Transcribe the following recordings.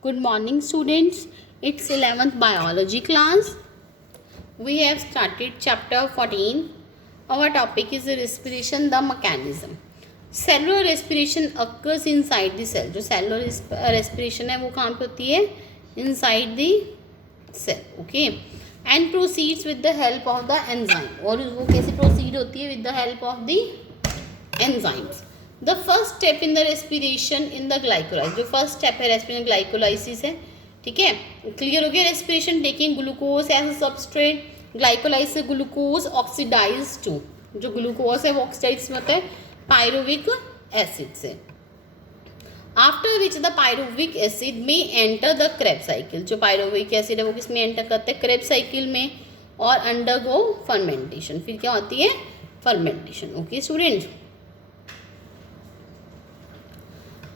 Good morning, students. It's 11th biology class. We have started chapter 14. Our topic is respiration, the mechanism. Cellular respiration occurs inside the cell. जो cellular respiration है वो कहाँ पे होती है? Inside the cell. Okay. And proceeds with the help of the enzyme. और वो कैसे proceed होती है? With the help of the enzymes. The first step in the respiration in the glycolysis. जो first step है respiration glycolysis है, ठीक है. क्लियर हो गया. respiration taking glucose as a substrate. glycolysis से glucose oxidize to, जो glucose है वो oxidize होता है pyruvic acid से. After which the pyruvic acid may enter the Krebs cycle. जो pyruvic acid है वो किस में enter करते हैं? Krebs cycle में, और undergo fermentation. फिर क्या होती है? fermentation. Okay students.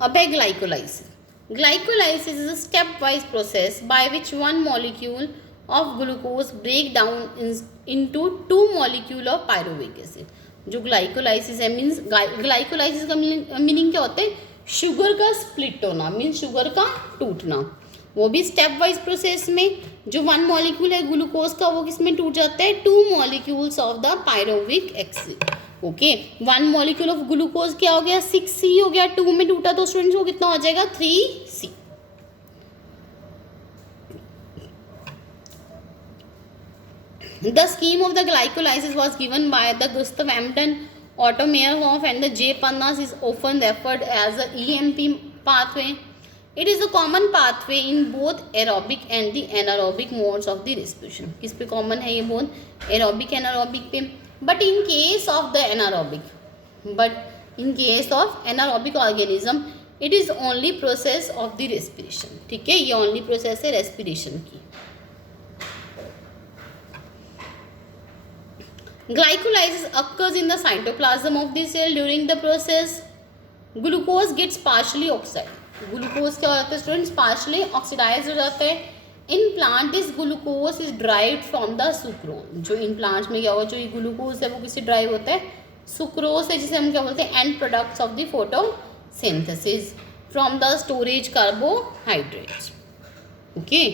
अब है glycolysis. Glycolysis is a stepwise process by which one molecule of glucose break down into two molecule of pyruvic acid. जो glycolysis है मीन्स glycolysis का मीनिंग क्या होता है? शुगर का स्प्लिट होना, मीन्स शुगर का टूटना. वो भी स्टेप वाइज प्रोसेस में. जो वन मॉलिक्यूल है ग्लूकोज का वो किस में टूट जाता है? Two molecules of the pyruvic acid. Okay, one molecule of glucose क्या हो गया? 6C हो गया. टू में टूटा तो स्टूडेंट्स वो कितना हो जाएगा? 3C. The scheme of the glycolysis was given by the Gustav Hampton, Otto Meyerhof and the J. Pannas is often referred as the EMP pathway. It is a common pathway in both aerobic and the anaerobic modes of the respiration. किस पे common है ये both? Aerobic anaerobic पे. But in case of anaerobic organism, it is only process of the respiration. ठीक है, ये only process है respiration की. Glycolysis occurs in the cytoplasm of the cell. During the process, glucose gets partially oxidized. Glucose क्या हो जाता है students? Partially oxidise हो जाता है. In plant this glucose is drive from the sucrose. जो इन प्लांट्स में क्या होगा? जो ये ग्लूकोज है वो किससे ड्राइव होता है? सुक्रोज है, जिसे हम क्या बोलते हैं? And products of the photosynthesis from the storage carbohydrates. Okay,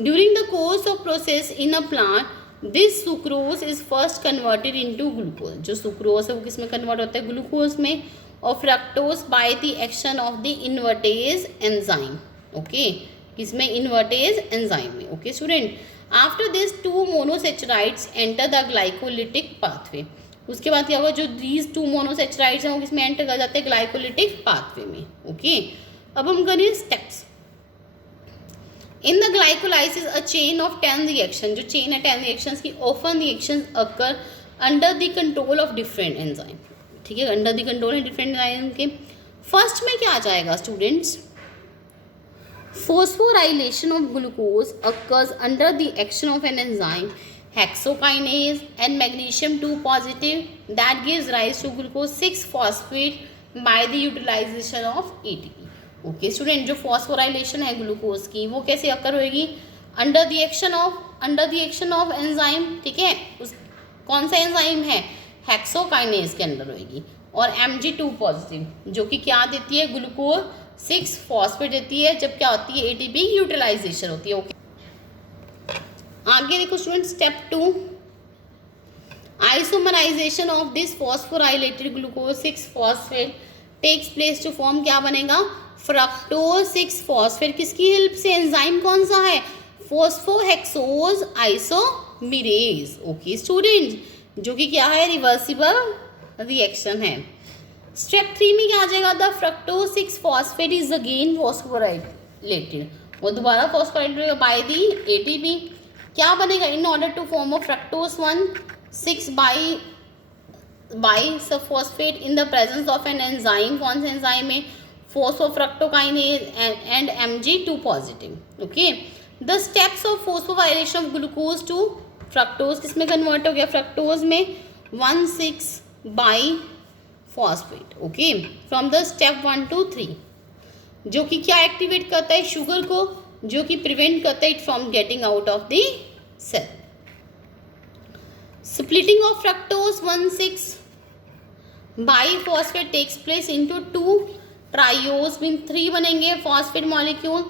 during the course of process in a plant this sucrose is first converted into glucose. जो सुक्रोज है वो किस में कन्वर्ट होता है? ग्लूकोज में. और fructose by the action of the invertase enzyme. Okay, किसमें? इन्वर्टेज एंजाइम में. Okay student, after this two monosaccharides enter the glycolytic pathway. उसके बाद क्या होगा? जो दीज टू मोनोसेचराइड्स हैं वो किसमें एंटर कर जाते हैं? ग्लाइकोलिटिक पाथवे में. ओके, अब हम करें steps. In the glycolysis a chain of 10 reaction. जो चेन है 10 रिएक्शंस की, often reactions occur under the control of different enzyme. ठीक है, अंडर द कंट्रोल है डिफरेंट एंजाइम के. फर्स्ट में क्या आ जाएगा students? Phosphorylation of glucose occurs under the action of an enzyme hexokinase and magnesium 2 positive that gives rise to glucose 6 phosphate by the utilization of ATP. Okay student, जो phosphorylation है glucose की वो कैसे अकर होएगी? Under the action of enzyme. ठीक है, उस कौन सा एंजाइम है? हेक्सोकाइनेज के अंदर होएगी. और Mg2 पॉजिटिव जो कि क्या देती है? ग्लूकोज 6 फॉस्फेट देती है. जब क्या होती है? एटीपी यूटिलाइजेशन होती है. ओके, आगे देखो student, step 2 isomerization of this phosphorylated glucose 6 phosphate takes place to form क्या बनेगा? Fructose 6 phosphate. किसकी हेल्प से? एंजाइम कौन सा है? फॉस्फोहेक्सोज आइसोमेरेज. ओके स्टूडेंट, जो कि क्या है? रिवर्सिबल रिएक्शन है. स्टेप 3 में क्या आ जाएगा? The fructose 6 phosphate is again phosphorylated. वो दोबारा फॉस्फोराइलेटेड बाय द एटीपी. क्या बनेगा? In order to form of fructose 1,6 bisphosphate in the presence of an enzyme. कौन सा एंजाइम है? Phosphofructokinase and Mg2 positive. Okay, the steps of phosphorylation of glucose to fructose किस में convert हो गया? Fructose में 1,6 biphosphate. Okay, from the step 1 to 3 जो कि क्या एक्टिवेट करता है? शुगर को, जो कि प्रिवेंट करता है it from getting out of the cell. Splitting of fructose 1,6 biphosphate takes place into 2 triose mean 3 बनेंगे phosphate molecule.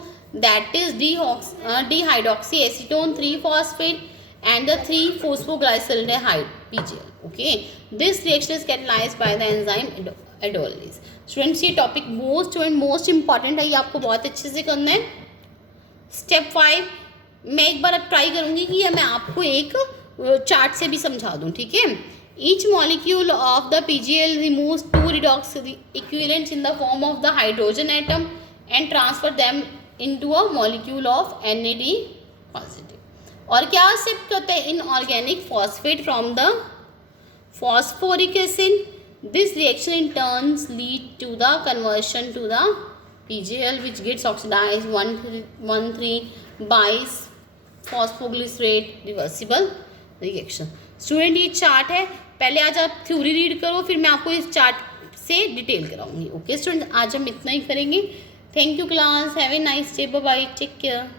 that is dihydroxyacetone 3-phosphate and the 3-phosphoglyceraldehyde PGL. Okay, this reaction is catalyzed by the enzyme aldolase. Students ये topic most important है, ये आपको बहुत अच्छे से करना है. स्टेप 5 मैं एक बार अब ट्राई करूँगी कि ये मैं आपको एक चार्ट से भी समझा दूँ. ठीक है. Each molecule of the PGL removes 2 redox equivalents in the form of the hydrogen atom and transfer them into a molecule of NAD positive. और क्या एक्सेप्ट करते हैं inorganic phosphate from the phosphoric acid. This reaction in turns lead to the conversion to the PGL which gets oxidized 1,3-bis-phosphoglycerate reversible reaction. Student ये chart है, पहले आज आप theory read करो, फिर मैं आपको इस चार्ट से डिटेल कराऊंगी. ओके स्टूडेंट, आज हम इतना ही करेंगे. Thank you class, have a nice day, bye bye, take care.